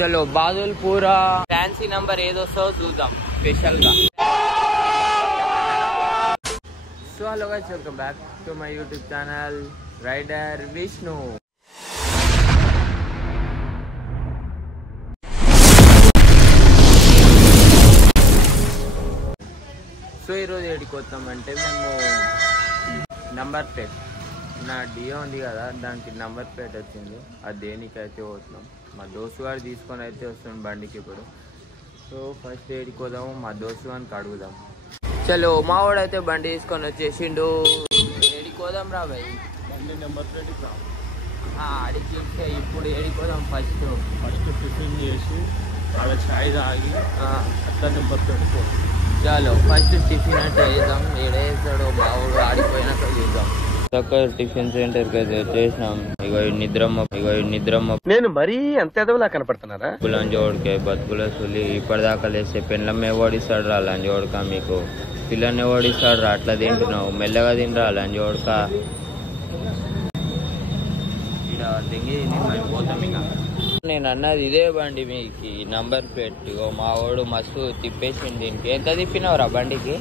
చలో బాదుల్పూర్ fancy number ఏదొస్తో చూద్దాం special గా. So hello guys, welcome back to my YouTube channel rider Vishnu. So ఈరోజు ఏడికి వస్తామంటే మేము నంబర్ ప్లేట్, నా డియో ఉంది కదా దానికి నంబర్ ప్లేట్ వచ్చింది, అది దేనికైతే పోతున్నాం. మా దోస్తు గారు తీసుకొని అయితే వస్తుంది బండికి ఇప్పుడు. సో ఫస్ట్ ఏడికి పోదాము, మా దోస్తు గారికి అడుగుదాం. చలో మా వాడైతే బండి తీసుకొని వచ్చేసిండు. ఏడికి పోదాం రా భయ్, బండి నెంబర్ ప్లేట్కి రా. అడిగి చూస్తే ఇప్పుడు ఏడికి పోదాం. ఫస్ట్ టిఫిన్ చేసి అలా చాయ్ తాగి అట్లా నెంబర్ ప్లేట్. చలో ఫస్ట్ టిఫిన్ అంటే వేద్దాం. ఏడేస్తాడో బావుడు ఆడిపోయినాక చూద్దాం. చక్కగా టిఫిన్ సెంటర్కి అయితే వచ్చేసినాం. ఇగో నిద్రమ్మ నేను మరీ అంత ఎదవలా కనపడుతున్నారా? లంజోడికే బతుకుల సులి ఇప్పటిదాకా లేస్తే పెళ్ళమ్మ ఓడిస్తాడు రా లంజోడక, మీకు పిల్లని ఓడిస్తాడు రా, అట్లా తింటున్నావు, మెల్లగా తినరా లంజోడక. ఇక్కడ దిగి మేము పోతాం. ఇక నేను అన్నది ఇదే బండి మీకు నంబర్ ప్లేట్. ఇగో మా వాడు మస్తు తిప్పేసింది. దీనికి ఎంత తిప్పినావురా బండికి?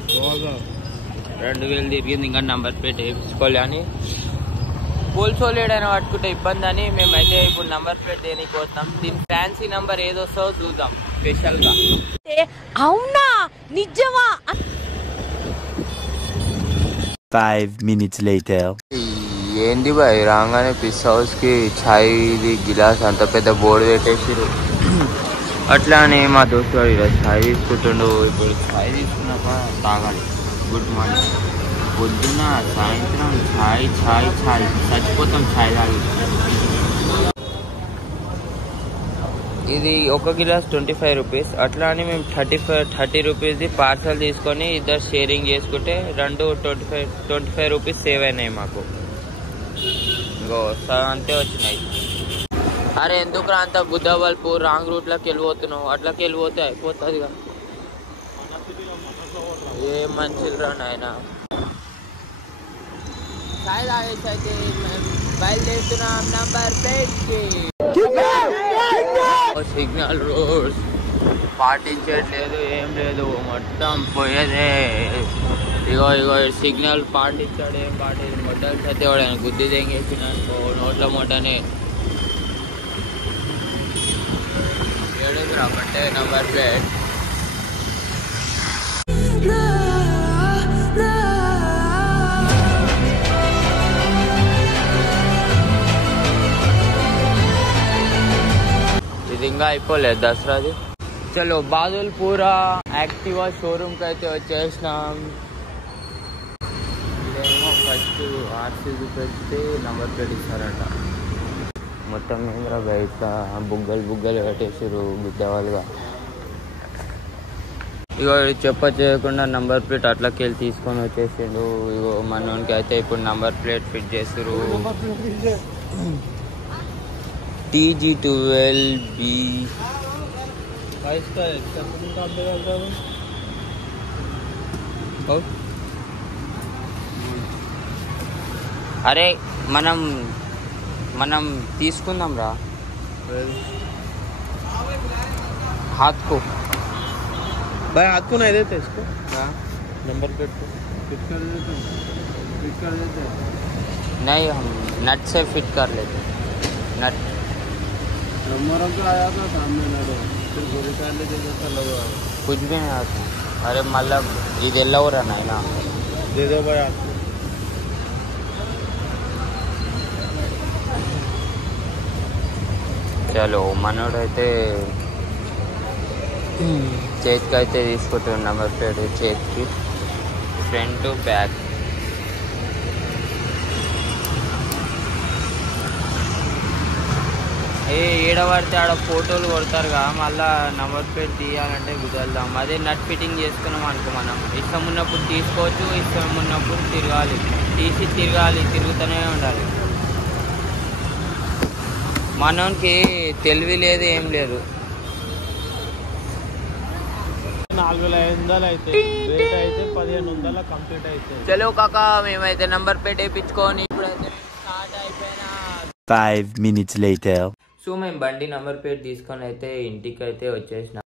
2000 తిరిగింది, ఇంకా నంబర్ ప్లేట్ వేయించుకోలే అని. పోల్సోలు ఏడైనా పట్టుకుంటే ఇబ్బంది అని మేమైతే ఇప్పుడు నంబర్ ప్లేట్ దేనికి పోతాం. దీని ఫ్యాన్సీ నంబర్ ఏదొస్తో చూద్దాం స్పెషల్ గా. అవునా నిజమా? 5 minutes later. ఏంది బాయ్, రాగానే పిస్ హౌస్ కి ఛాయ్ ఇది గిలాస్ అంత పెద్ద బోర్డు పెట్టేసిరు. అట్లా అని మా దోస్తు గారు ఈరోజు ఛాయ్ తీసుకుంటుండు. ఇప్పుడు ఛాయ్ తీసుకున్నాక తాగాలి. గుడ్ మార్నింగ్, పొద్దున్న సాయంత్రం ఛాయ్ ఛాయ్ ఛాయ్ చచ్చిపోతాం ఛాయ్ తాగి. ఇది ఒక గిలాస్ 25 రూపీస్. అట్లా అని మేము 30 రూపీస్ది పార్సల్ తీసుకొని ఇద్దరు షేరింగ్ చేసుకుంటే 25 రూపీస్ సేవ్ అయినాయి మాకు. ఇంకో అంతే వచ్చినాయి. అరే ఎందుకు అంత బుద్ధవల్పూర్ రాంగ్ రూట్లోకి వెళ్ళిపోతున్నావు? అట్లకి వెళ్ళిపోతే అయిపోతుంది. ఏ మంచిరా నాయన. ఛాయ్ తాగేసి అయితే మేము బయలుదేరుతున్నాం నంబర్ ప్లేట్కి. సిగ్నల్ రూల్స్ పాటించట్లేదు, ఏం లేదు, మొత్తం పోయేదే. ఇగో సిగ్నల్ పాటించాడు, ఏం పాటించాడు, మొట్టలు చదివాడు ఆయన గుద్ది తెంగేసిన నోట్ల మొట్టనే. ఏడుగురా బట్టే నంబర్ ప్లేట్. ఇది ఇంకా అయిపోలేదు దసరాది. చలో బాదుల్పూర్ యాక్టివా షోరూమ్ కి అయితే వచ్చేసినాం. ఇదేమో ఫస్ట్ ఆర్సీ చూపిస్తే నంబర్ ప్లేట్ ఇస్తారంట. మొత్తం ఏంద్రా బయట బుగ్గలు పెట్టేసారు గుద్దవాళ్ళుగా. ఇగో చేయకుండా నంబర్ ప్లేట్ అట్లకి వెళ్ళి తీసుకొని వచ్చేసిండు. ఇగో మనోనికి అయితే ఇప్పుడు నంబర్ ప్లేట్ ఫిట్ చేస్తారు. TG12B. అరే మనం తీసుకుందాం రా హాత్కు भाई हाथ को नहीं देते इसको नंबर प्लेट को फिट कर देते नहीं, हम नट से फिट कर लेते. नट नंबर तो आया था सामने नट फिर गोली काट लेते तो लगा कुछ भी नहीं आता. अरे मतलब ఇది ఎలా రా నాయనా, दे दो भाई आपको. చలో మనోడైతే చేతికి అయితే తీసుకుంటాడు నెంబర్ ప్లేట్. చేతికి ఫ్రంట్ బ్యాక్. ఏడబడితే ఆడ ఫోటోలు కొడతారుగా, మళ్ళా నెంబర్ ప్లేట్ తీయాలంటే కుదరదాం. అదే నట్ ఫిట్టింగ్ చేసుకున్నాం అనుకో, మనం ఇష్టం ఉన్నప్పుడు తీసుకోవచ్చు, ఇష్టం ఉన్నప్పుడు తిరగాలి, తిరుగుతూనే ఉండాలి. మనోనికి తెలివి లేదు, ఏం లేదు. 4500 అయితే రేట్ అయితే 1500 కంప్లీట్ అయితే. చలో కాకా మేమైతే నంబర్ ప్లేట్ వేయించుకొని ఇప్పుడైతే స్టార్ట్ అయిపోయినా. 5 minutes later. సో మేము బండి నెంబర్ ప్లేట్ తీసుకొని అయితే ఇంటికి అయితే వచ్చేసినాం.